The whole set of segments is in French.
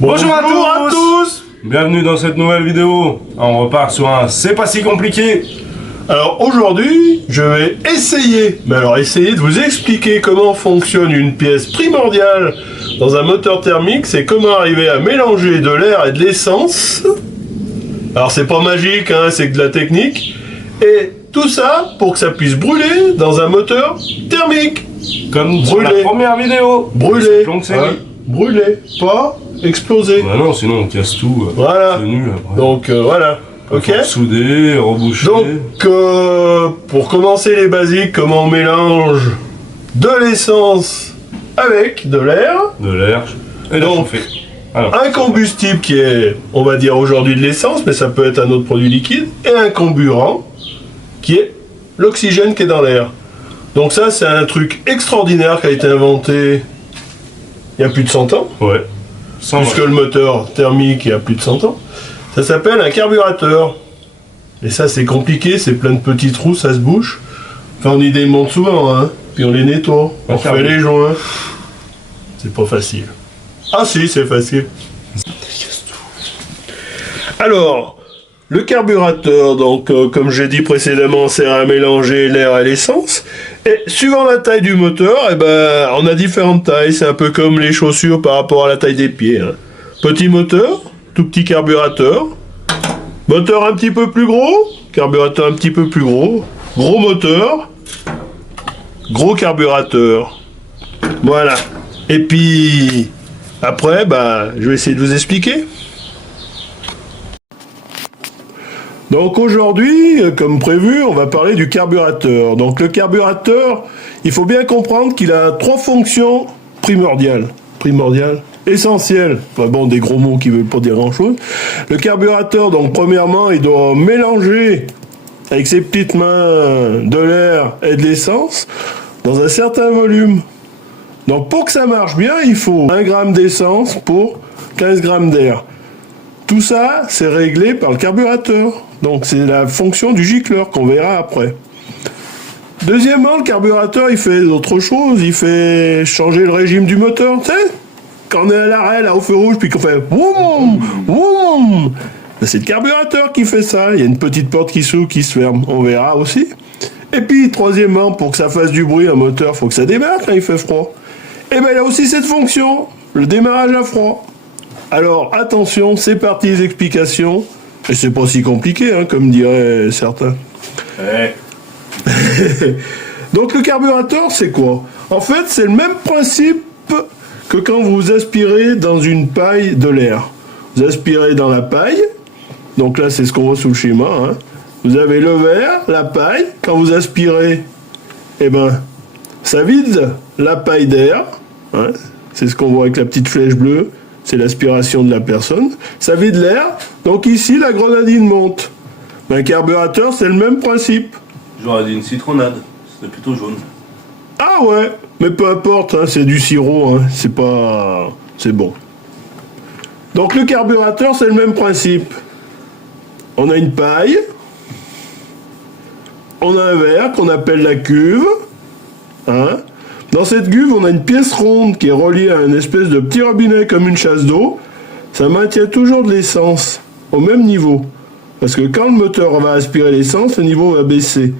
Bonjour à tous. Bienvenue dans cette nouvelle vidéo. On repart sur un C'est pas si compliqué. Alors aujourd'hui, je vais essayer de vous expliquer comment fonctionne une pièce primordiale dans un moteur thermique, c'est comment arriver à mélanger de l'air et de l'essence. Alors c'est pas magique, hein, c'est que de la technique. Et tout ça pour que ça puisse brûler dans un moteur thermique. Comme sur la première vidéo. Brûler. Hein, brûler, pas exploser. Bah non, sinon on casse tout. Voilà. C'est nul après. Donc voilà. Ok. Souder, reboucher. Donc, pour commencer les basiques, comment on mélange de l'essence avec de l'air. De l'air. Et donc, un combustible qui est, on va dire aujourd'hui de l'essence, mais ça peut être un autre produit liquide, et un comburant qui est l'oxygène qui est dans l'air. Donc ça, c'est un truc extraordinaire qui a été inventé il y a plus de 100 ans. Ouais. Puisque le moteur thermique, il y a plus de 100 ans. Ça s'appelle un carburateur. Et ça, c'est compliqué, c'est plein de petits trous, ça se bouche. Enfin, on y démonte souvent, hein. Puis on les nettoie, on fait les joints. C'est pas facile. Ah si, c'est facile. Alors, le carburateur, donc, comme j'ai dit précédemment, sert à mélanger l'air et l'essence. Et suivant la taille du moteur, eh ben, on a différentes tailles. C'est un peu comme les chaussures par rapport à la taille des pieds, hein. Petit moteur, tout petit carburateur. Moteur un petit peu plus gros, carburateur un petit peu plus gros. Gros moteur, gros carburateur. Voilà. Et puis, après, bah, je vais essayer de vous expliquer. Donc aujourd'hui, comme prévu, on va parler du carburateur. Donc le carburateur, il faut bien comprendre qu'il a trois fonctions primordiales. Essentielles. Enfin bon, des gros mots qui ne veulent pas dire grand-chose. Le carburateur, donc premièrement, il doit mélanger avec ses petites mains de l'air et de l'essence dans un certain volume. Donc pour que ça marche bien, il faut 1 gramme d'essence pour 15 grammes d'air. Tout ça, c'est réglé par le carburateur. Donc c'est la fonction du gicleur qu'on verra après. Deuxièmement, le carburateur, il fait d'autres choses. Il fait changer le régime du moteur. Tu sais, quand on est à l'arrêt, là, au feu rouge, puis qu'on fait woum, woum, c'est le carburateur qui fait ça. Il y a une petite porte qui s'ouvre, qui se ferme. On verra aussi. Et puis, troisièmement, pour que ça fasse du bruit, un moteur, il faut que ça démarre quand il fait froid. Et bien, il a aussi cette fonction, le démarrage à froid. Alors, attention, c'est parti les explications. Et c'est pas si compliqué, hein, comme diraient certains. Ouais. Donc le carburateur, c'est quoi? En fait, c'est le même principe que quand vous aspirez dans une paille de l'air. Vous aspirez dans la paille, donc là c'est ce qu'on voit sous le schéma, hein. Vous avez le verre, la paille, quand vous aspirez, eh ben, ça vide la paille d'air, hein. C'est ce qu'on voit avec la petite flèche bleue, c'est l'aspiration de la personne, ça vide l'air, donc ici la grenadine monte. Un carburateur, c'est le même principe. J'aurais dit une citronnade, c'est plutôt jaune. Ah ouais, mais peu importe, hein, c'est du sirop, hein, c'est pas... c'est bon. Donc le carburateur, c'est le même principe. On a une paille, on a un verre qu'on appelle la cuve, hein. Dans cette cuve, on a une pièce ronde qui est reliée à une espèce de petit robinet comme une chasse d'eau. Ça maintient toujours de l'essence au même niveau. Parce que quand le moteur va aspirer l'essence, le niveau va baisser.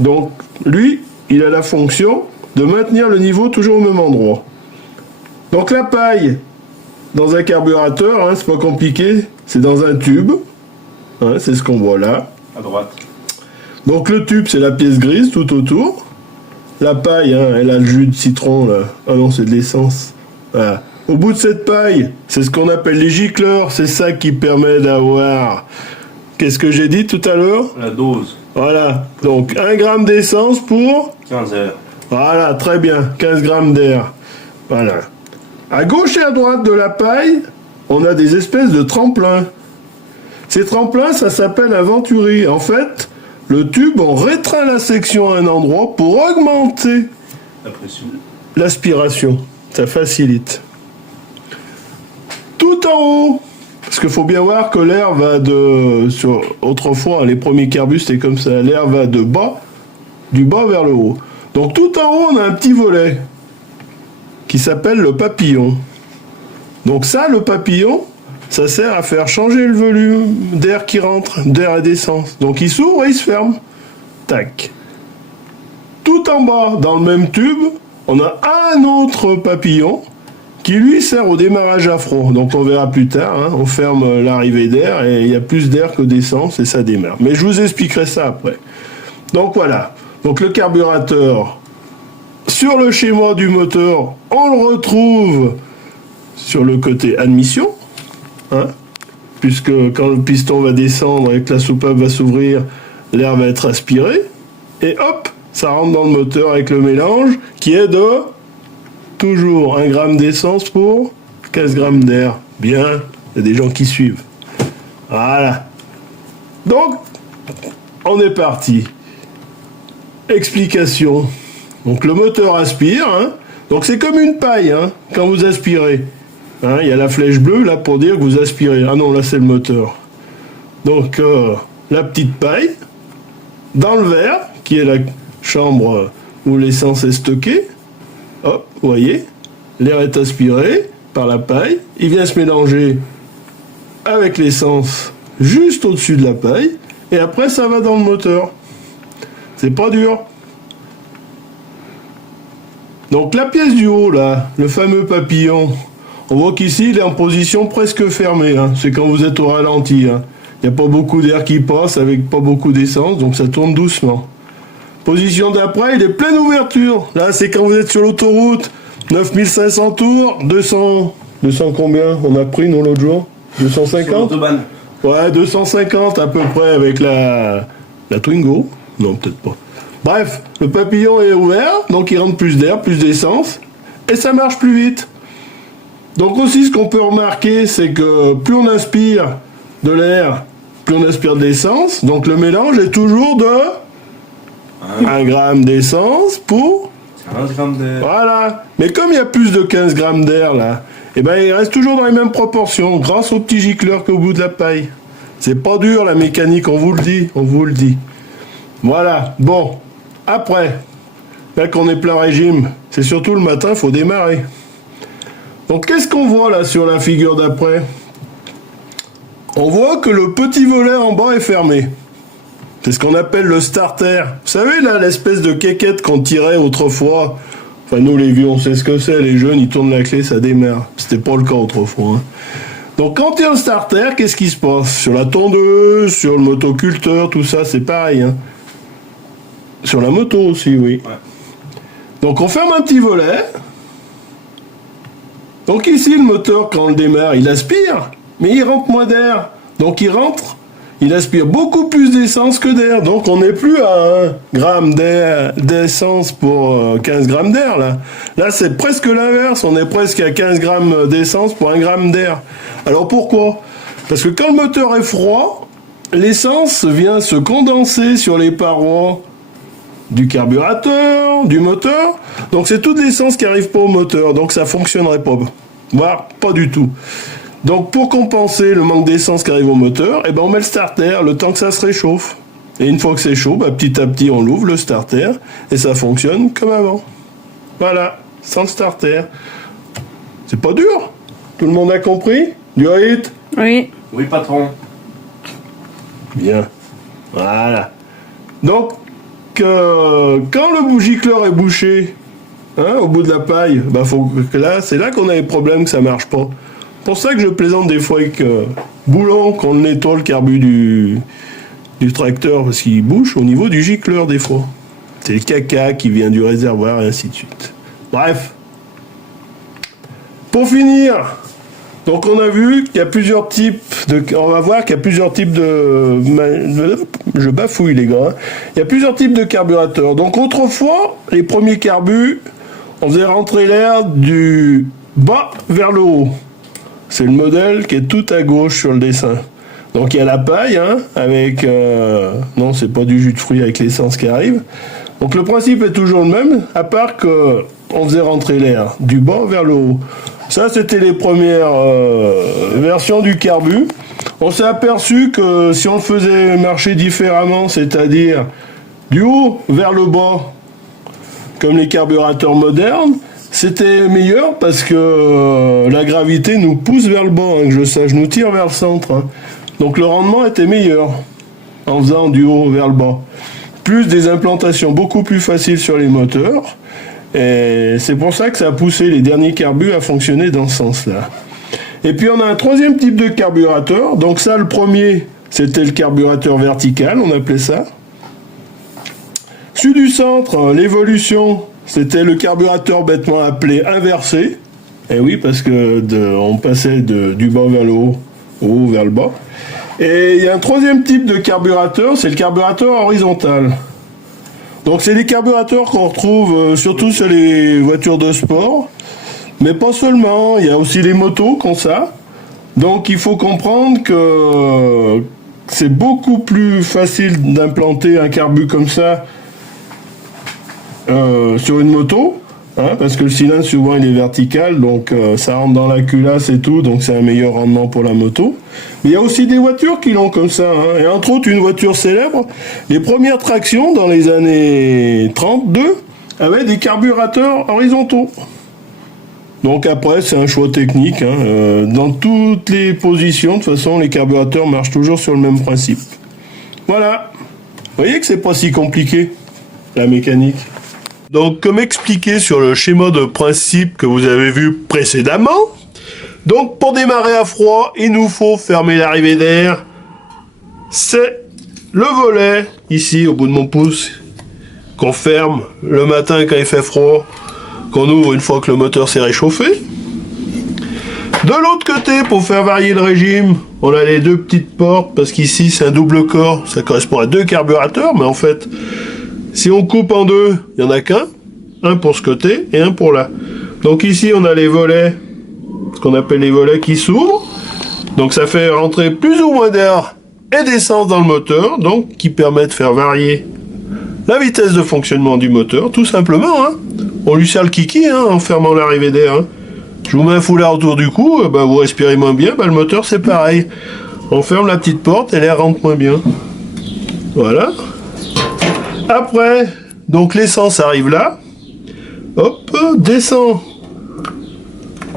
Donc, lui, il a la fonction de maintenir le niveau toujours au même endroit. Donc la paille, dans un carburateur, hein, c'est pas compliqué, c'est dans un tube. Hein, c'est ce qu'on voit là. À droite. Donc le tube, c'est la pièce grise tout autour. La paille, hein, elle a le jus de citron, là. Ah non, c'est de l'essence. Voilà. Au bout de cette paille, c'est ce qu'on appelle les gicleurs. C'est ça qui permet d'avoir... Qu'est-ce que j'ai dit tout à l'heure? La dose. Voilà. Donc, 1 gramme d'essence pour... 15 heures. Voilà, très bien. 15 grammes d'air. Voilà. À gauche et à droite de la paille, on a des espèces de tremplins. Ces tremplins, ça s'appelle un venturi. En fait... Le tube, on restreint la section à un endroit pour augmenter la pression, l'aspiration. Ça facilite. Tout en haut, parce qu'il faut bien voir que l'air va de... Autrefois, les premiers carbus, c'était comme ça. L'air va du bas vers le haut. Donc tout en haut, on a un petit volet qui s'appelle le papillon. Donc ça, le papillon, ça sert à faire changer le volume d'air qui rentre, d'air et d'essence. Donc il s'ouvre et il se ferme. Tac. Tout en bas, dans le même tube, on a un autre papillon qui lui sert au démarrage à froid. Donc on verra plus tard, hein, on ferme l'arrivée d'air et il y a plus d'air que d'essence et ça démarre. Mais je vous expliquerai ça après. Donc voilà, donc le carburateur, sur le schéma du moteur, on le retrouve sur le côté admission, hein, puisque quand le piston va descendre et que la soupape va s'ouvrir, l'air va être aspiré, et hop, ça rentre dans le moteur avec le mélange qui est de toujours 1 gramme d'essence pour 15 grammes d'air. Bien, il y a des gens qui suivent. Voilà. Donc, on est parti. Explication. Donc le moteur aspire, hein. Donc c'est comme une paille, hein, quand vous aspirez. Hein, il y a la flèche bleue là pour dire que vous aspirez. Ah non, là c'est le moteur. Donc la petite paille, dans le verre, qui est la chambre où l'essence est stockée. Hop, vous voyez, l'air est aspiré par la paille, il vient se mélanger avec l'essence juste au-dessus de la paille, et après ça va dans le moteur. C'est pas dur. Donc la pièce du haut, là, le fameux papillon, on voit qu'ici il est en position presque fermée, hein. C'est quand vous êtes au ralenti, hein. Il n'y a pas beaucoup d'air qui passe avec pas beaucoup d'essence, donc ça tourne doucement. Position d'après, il est pleine ouverture. Là, c'est quand vous êtes sur l'autoroute. 9500 tours, 200 combien on a pris, nous, l'autre jour 250 ? Ouais, 250 à peu près avec la Twingo. Non, peut-être pas. Bref, le papillon est ouvert, donc il rentre plus d'air, plus d'essence, et ça marche plus vite. Donc aussi, ce qu'on peut remarquer, c'est que plus on inspire de l'air, plus on aspire de l'essence. Donc le mélange est toujours de 1 gramme d'essence pour 15 grammes d'air. Voilà. Mais comme il y a plus de 15 grammes d'air là, eh ben il reste toujours dans les mêmes proportions grâce au petit gicleur qu'au bout de la paille. C'est pas dur la mécanique, on vous le dit, on vous le dit. Voilà. Bon. Après, là qu'on est plein régime, c'est surtout le matin, il faut démarrer. Donc qu'est-ce qu'on voit là sur la figure d'après ? On voit que le petit volet en bas est fermé. C'est ce qu'on appelle le starter. Vous savez, là, l'espèce de quéquette qu'on tirait autrefois. Enfin, nous, les vieux, on sait ce que c'est. Les jeunes, ils tournent la clé, ça démarre. C'était pas le cas autrefois. Hein. Donc, quand il y a le starter, qu'est-ce qui se passe ? Sur la tondeuse, sur le motoculteur, tout ça, c'est pareil. Hein. Sur la moto aussi, oui. Ouais. Donc, on ferme un petit volet. Donc, ici, le moteur, quand on le démarre, il aspire, mais il rentre moins d'air. Donc, il aspire beaucoup plus d'essence que d'air. Donc on n'est plus à 1 gramme d'essence pour 15 grammes d'air. Là c'est presque l'inverse. On est presque à 15 grammes d'essence pour 1 gramme d'air. Alors pourquoi ? Parce que quand le moteur est froid, l'essence vient se condenser sur les parois du carburateur, du moteur. Donc c'est toute l'essence qui n'arrive pas au moteur. Donc ça ne fonctionnerait pas. Voire pas du tout. Donc pour compenser le manque d'essence qui arrive au moteur, eh ben on met le starter le temps que ça se réchauffe. Et une fois que c'est chaud, petit à petit on l'ouvre le starter et ça fonctionne comme avant. Voilà, sans le starter. C'est pas dur. Tout le monde a compris ? Du hit ? Oui. Oui, patron. Bien. Voilà. Donc quand le bougie-chlore est bouché, hein, au bout de la paille, c'est là qu'on a les problèmes que ça marche pas. C'est pour ça que je plaisante des fois avec Boulon qu'on nettoie le carbu du tracteur parce qu'il bouche au niveau du gicleur des fois. C'est le caca qui vient du réservoir et ainsi de suite. Bref. Pour finir, donc on a vu qu'il y a plusieurs types on va voir qu'il y a plusieurs types je bafouille les gars. Hein. Il y a plusieurs types de carburateurs. Donc autrefois, les premiers carbus, on faisait rentrer l'air du bas vers le haut. C'est le modèle qui est tout à gauche sur le dessin. Donc il y a la paille, hein, avec... non, c'est pas du jus de fruits avec l'essence qui arrive. Donc le principe est toujours le même, à part qu'on faisait rentrer l'air du bas vers le haut. Ça, c'était les premières versions du carbu. On s'est aperçu que si on le faisait marcher différemment, c'est-à-dire du haut vers le bas, comme les carburateurs modernes, c'était meilleur parce que la gravité nous pousse vers le bas, hein, que je sache, nous tire vers le centre. Hein. Donc le rendement était meilleur en faisant du haut vers le bas. Plus des implantations beaucoup plus faciles sur les moteurs. Et c'est pour ça que ça a poussé les derniers carbus à fonctionner dans ce sens-là. Et puis on a un troisième type de carburateur. Donc ça, le premier, c'était le carburateur vertical, on appelait ça. Celui du centre, l'évolution, c'était le carburateur bêtement appelé inversé. Et oui, parce que on passait du bas vers le haut, au haut vers le bas. Et il y a un troisième type de carburateur, c'est le carburateur horizontal. Donc c'est des carburateurs qu'on retrouve surtout sur les voitures de sport, mais pas seulement, il y a aussi les motos qui ont ça. Donc il faut comprendre que c'est beaucoup plus facile d'implanter un carbu comme ça sur une moto, hein, parce que le cylindre souvent il est vertical, donc ça rentre dans la culasse et tout, donc c'est un meilleur rendement pour la moto. Mais il y a aussi des voitures qui l'ont comme ça, hein, et entre autres une voiture célèbre, les premières tractions dans les années 32 avaient des carburateurs horizontaux. Donc après c'est un choix technique, hein, dans toutes les positions, de toute façon les carburateurs marchent toujours sur le même principe. Voilà, vous voyez que c'est pas si compliqué la mécanique. Donc, comme expliqué sur le schéma de principe que vous avez vu précédemment, donc pour démarrer à froid, il nous faut fermer l'arrivée d'air. C'est le volet, ici au bout de mon pouce, qu'on ferme le matin quand il fait froid, qu'on ouvre une fois que le moteur s'est réchauffé. De l'autre côté, pour faire varier le régime, on a les deux petites portes, parce qu'ici c'est un double corps, ça correspond à deux carburateurs, mais en fait, si on coupe en deux, il n'y en a qu'un. Un pour ce côté et un pour là. Donc ici, on a les volets, ce qu'on appelle les volets qui s'ouvrent. Donc ça fait rentrer plus ou moins d'air et d'essence dans le moteur, donc qui permet de faire varier la vitesse de fonctionnement du moteur, tout simplement. Hein. On lui serre le kiki hein, en fermant l'arrivée d'air. Hein. Je vous mets un foulard autour du cou, vous respirez moins bien, le moteur c'est pareil. On ferme la petite porte et l'air rentre moins bien. Voilà. Après, donc l'essence arrive là. Hop, descend.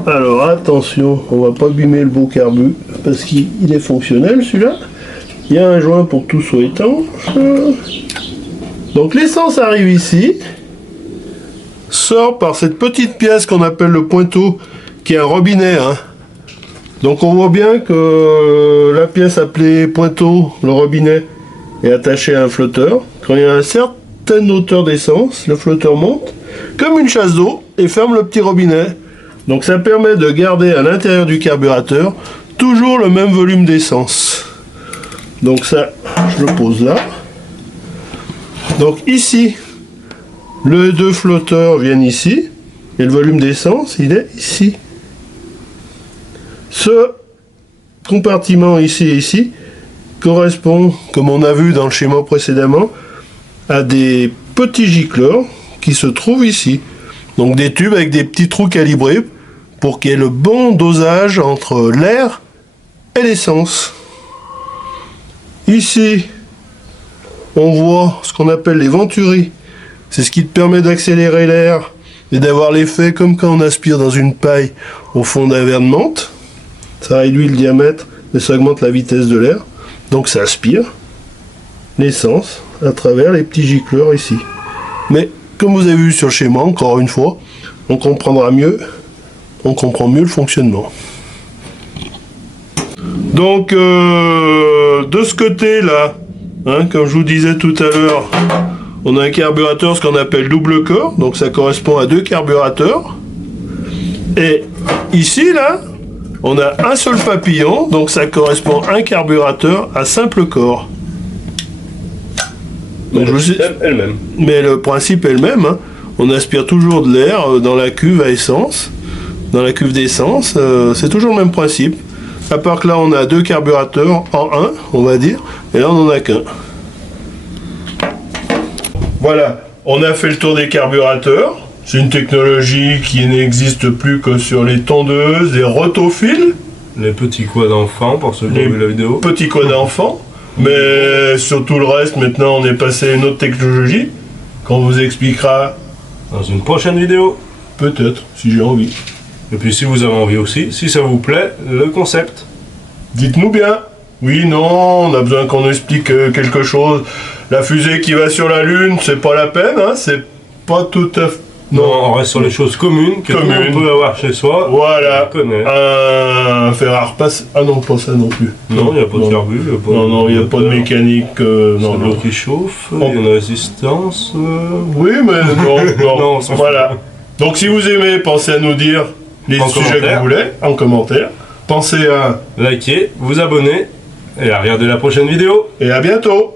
Alors attention, on va pas abîmer le beau carbu parce qu'il est fonctionnel celui-là. Il y a un joint pour que tout soit étanche. Donc l'essence arrive ici, sort par cette petite pièce qu'on appelle le pointeau, qui est un robinet. Hein. Donc on voit bien que la pièce appelée pointeau, le robinet, est attaché à un flotteur. Quand il y a une certaine hauteur d'essence, le flotteur monte comme une chasse d'eau et ferme le petit robinet. Donc ça permet de garder à l'intérieur du carburateur toujours le même volume d'essence. Donc ça, je le pose là. Donc ici, les deux flotteurs viennent ici et le volume d'essence, il est ici. Ce compartiment ici et ici correspond, comme on a vu dans le schéma précédemment, à des petits gicleurs qui se trouvent ici. Donc des tubes avec des petits trous calibrés pour qu'il y ait le bon dosage entre l'air et l'essence. Ici, on voit ce qu'on appelle les venturis. C'est ce qui te permet d'accélérer l'air et d'avoir l'effet comme quand on aspire dans une paille au fond d'un verre de menthe. Ça réduit le diamètre et ça augmente la vitesse de l'air. Donc ça aspire l'essence à travers les petits gicleurs ici. Mais comme vous avez vu sur le schéma, encore une fois, on comprendra mieux, on comprend mieux le fonctionnement. Donc de ce côté-là, hein, comme je vous disais tout à l'heure, on a un carburateur, ce qu'on appelle double corps, donc ça correspond à deux carburateurs. Et ici, là, on a un seul papillon, donc ça correspond à un carburateur à simple corps. Donc, mais le principe est le même, hein. On aspire toujours de l'air dans la cuve à essence, dans la cuve d'essence, c'est toujours le même principe. À part que là on a deux carburateurs en un, on va dire, et là on n'en a qu'un. Voilà, on a fait le tour des carburateurs. C'est une technologie qui n'existe plus que sur les tondeuses, les rotophiles. Les petits quoi d'enfants, pour ceux qui ont vu la vidéo. Petits quoi d'enfants. Mais sur tout le reste, maintenant on est passé à une autre technologie qu'on vous expliquera dans une prochaine vidéo. Peut-être, si j'ai envie. Et puis si vous avez envie aussi, si ça vous plaît, le concept. Dites-nous bien. Oui, non, on a besoin qu'on nous explique quelque chose. La fusée qui va sur la Lune, c'est pas la peine, hein, c'est pas tout à fait... Non, on reste sur les choses communes que tout le monde peut avoir chez soi. Voilà. On connaît. Un fer à repasser. Ah non, pas ça non plus. Non, il n'y a pas de carbu. Non, il n'y a pas de mécanique. C'est Non, de l'eau non. qui chauffe, il y a une résistance. Oui, mais non, non. Non, on s'en fout. Voilà. Donc si vous aimez, pensez à nous dire les En sujets que commentaire. vous voulez en commentaire. Pensez à... Likez, vous abonnez et à regarder la prochaine vidéo. Et à bientôt.